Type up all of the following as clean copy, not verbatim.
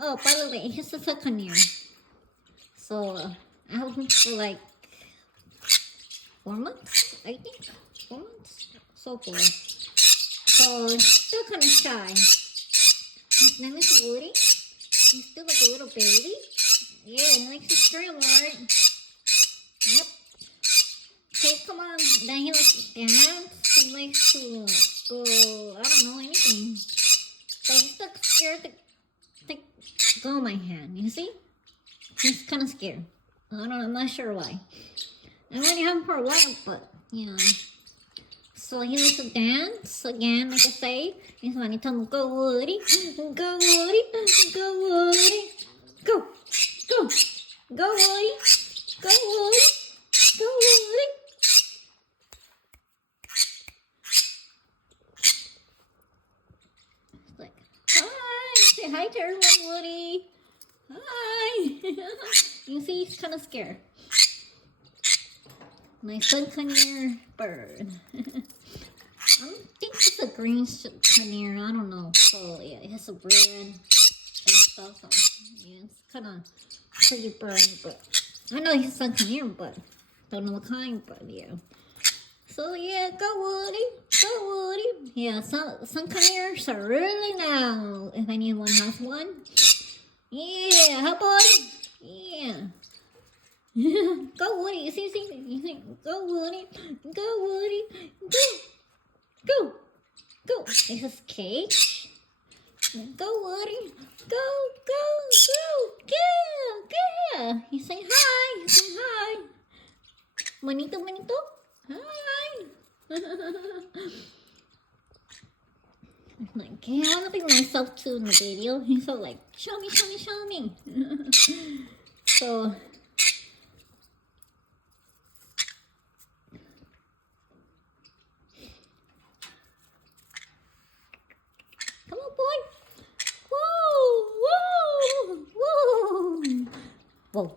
Oh, by the way, he's a conure. So I have him for like 4 months, I think. 4 months? So far. So he's still kind of shy. His name is Woody. He's still like a little baby. Yeah, he likes to scream, right? Yep. Okay, come on. Then he likes to dance. He likes to go, I don't know, anything. But he's still scared to go on my hand, you see? He's kind of scared. I don't know, I'm not sure why. I only have him for a while, but, yeah. So he likes to dance again, like I say. He's when he told me, go Woody, go Woody, go Woody, go, go, go Woody, go Woody, go Woody. It's like, hi, say hi to everyone, Woody. Hi. You see, he's kind of scared. My Sunconure bird. I think it's a green conure. I don't know. So yeah, it has a red and stuff. So, yeah, it's kind of pretty bird, but I know he's a conure, but don't know what kind. But yeah. So yeah, go Woody, go Woody. Yeah, some conures are really loud. If anyone has one. Yeah, huh, boy? Yeah. Go Woody, you see, go Woody, go Woody, go, this is cage, go Woody, go, he's saying hi, bonito, hi. I'm like, okay, I want to be myself too in the video. He's so like, show me. So, come on, boy. Whoa.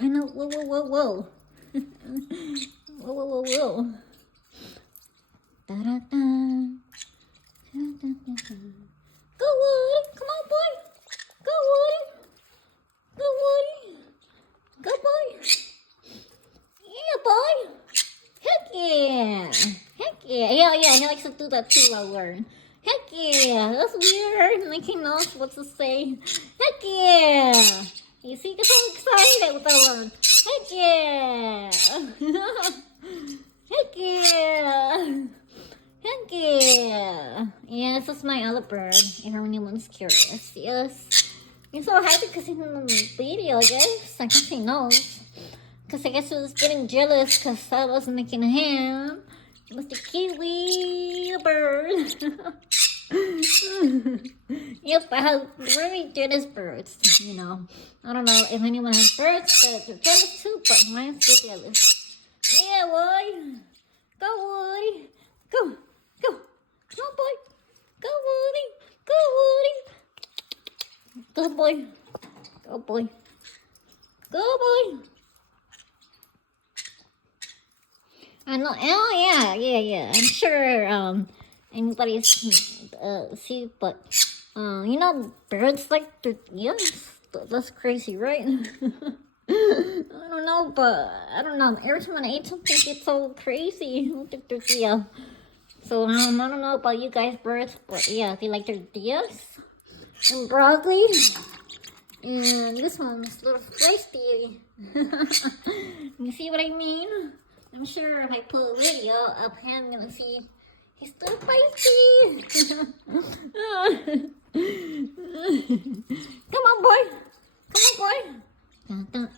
I know, whoa. Whoa. Da-da-da. Go Woody, come on, boy. Go Woody. Go, boy. Yeah, boy. Heck yeah. Yeah, he likes to do that too, I learned. Heck yeah, that's weird. Like he knows what to say. Heck yeah. You see, he gets so excited with that one. Heck yeah. Heck yeah. Yeah, this is my other bird. If anyone's curious. Yes. He's so happy because he's in the video, I guess. I guess he knows. Because I guess he was getting jealous because I wasn't making him. It was the kiwi, the bird. Yep, I have very jealous birds, you know. I don't know if anyone has birds that are jealous too, but mine's so jealous. Yeah, boy. Go, Woody. Go. Come on, boy. Go, Woody. Go, boy. I know. Oh, yeah. I'm sure anybody's see, but you know, birds like their ears. That's crazy, right? I don't know, but I don't know. Every time I eat something, it's so crazy. Yeah. So I don't know about you guys, birds, but yeah, they like their dias and broccoli. And this one's a little feisty. You see what I mean? I'm sure if I put a video up, I'm gonna see he's still feisty. Come on, boy. Dun, dun.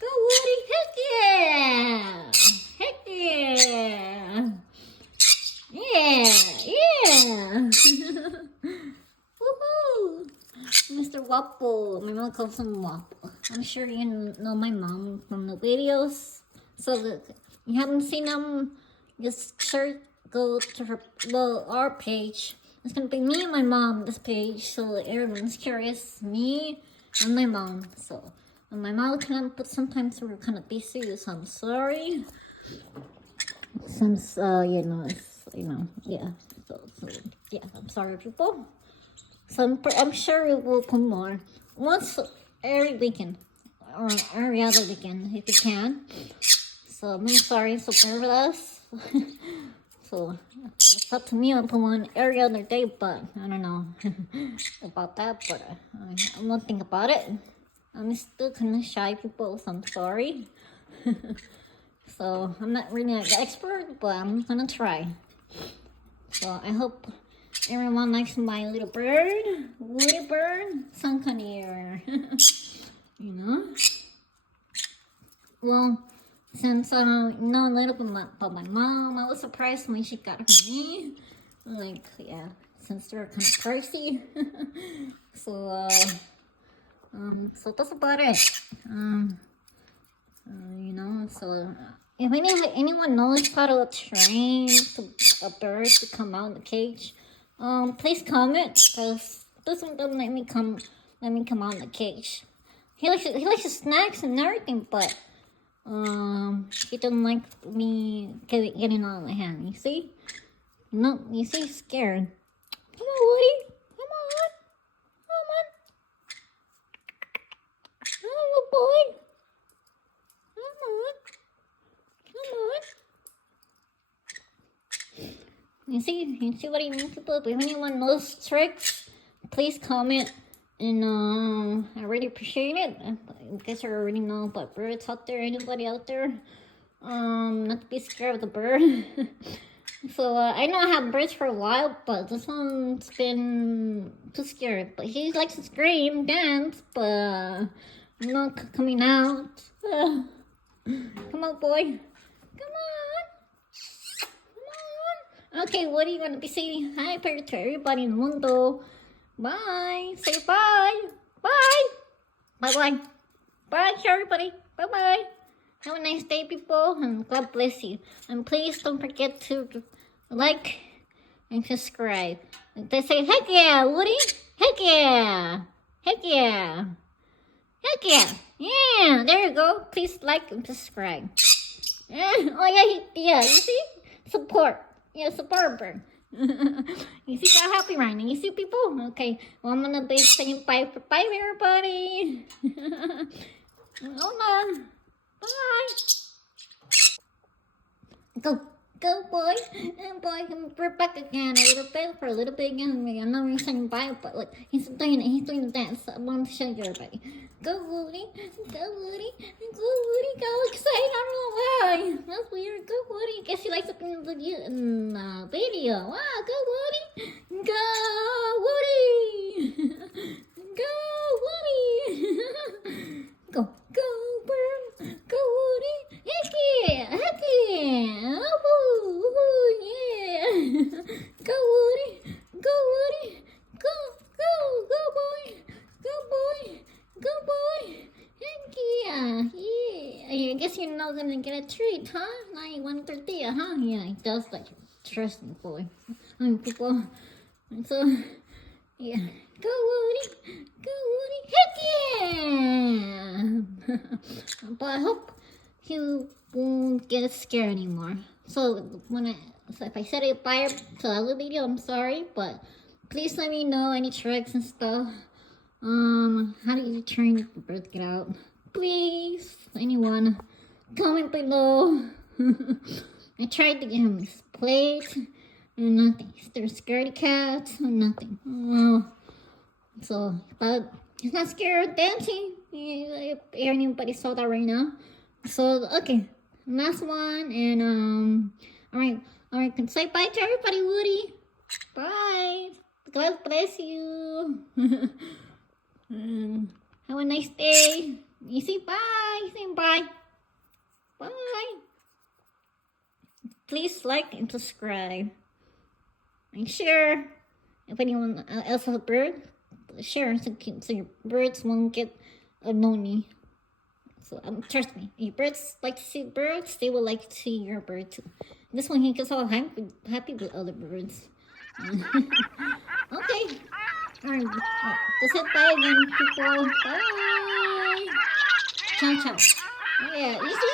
Go, Woody. Heck yeah. Yeah. Woohoo. Mr. Waffle. My mom calls him Waffle. I'm sure you know my mom from the videos. So if you haven't seen them, just sure go to our page. It's gonna be me and my mom this page, so everyone's curious. Me and my mom. So my mom can't, but sometimes we're kind of busy, so I'm sorry. Since yeah. So yeah, I'm sorry, people. So I'm sure we will put more once every weekend or every other weekend if we can. So I'm sorry, so bear with us. So it's up to me. I'll put one every other day, but I don't know about that. But I'm gonna think about it. I'm still kind of shy people, so I'm sorry. So I'm not really an expert, but I'm gonna try. So I hope everyone likes my little bird, woody bird, Sunconure. You know. Well, since I know a little bit about my mom, I was surprised when she got it for me. Like, yeah, since they're kind of pricey. So, so that's about it. You know, so if anyone knows how to train a bird to come out of the cage, please comment, because this one doesn't let me come out of the cage. He likes the snacks and everything, but he doesn't like me getting out of my hand. You see? No, you see, he's scared. Come on, Woody. Come on. Come on. Come on, little boy. Come on. You see what I mean, people? If anyone knows tricks, please comment. And I really appreciate it. I guess I already know about birds out there. Anybody out there? Not to be scared of the bird. So I know I have birds for a while, but this one's been too scared. But he likes to scream, dance, but not coming out. Come on, boy. Come on. Okay, what are you gonna be saying? Hi, Parrot, to everybody in the mundo. Bye. Say bye. Bye. Bye. Bye, everybody. Bye. Have a nice day, people, and God bless you. And please don't forget to like and subscribe. They say, heck yeah, Woody. Heck yeah. Heck yeah. Heck yeah. Yeah, there you go. Please like and subscribe. Oh, yeah, you see? Support. Yeah, support bird. You see how happy right now? You see, people? Okay, well, I'm gonna be saying bye, everybody. Hold on. Bye. Go, boy. And boy, we're back again for a little bit again. I know we're saying bye, but look, he's doing the dance. I want to show you everybody. Go, Woody. Go excited. I don't know why. That's weird. Go, Woody. Guess he likes it in the video. Wow, go, Woody. Go, Woody. Go, Woody. Go, bird. Go, Woody. Heck yeah. Oh, yeah. Go, Woody. Go, boy. Go, boy. Heck yeah. I guess you're not gonna get a treat, huh? Now you want a tortilla, huh? Yeah, he does like trusting boy. People. So, yeah. Go, Woody. Heck yeah. But I hope he won't get scared anymore. So if I said it bye to the other video, I'm sorry, but please let me know any tricks and stuff. How do you train the bird to get out? Please, anyone, comment below. I tried to get him his plate and nothing. They're scaredy cats and nothing. So, but he's not scared of dancing. If anybody saw that right now. So, okay, last one, and all right, can say bye to everybody, Woody. Bye. God bless you. Have a nice day. You say bye. You say bye. Bye. Please like and subscribe. And share. If anyone else has a bird, share so your birds won't get lonely. So trust me, if birds like to see birds, they will like to see your bird too. This one he gets all happy with other birds. Okay. Alright, just hit bye again, people. Bye. Ciao. Yeah, you see?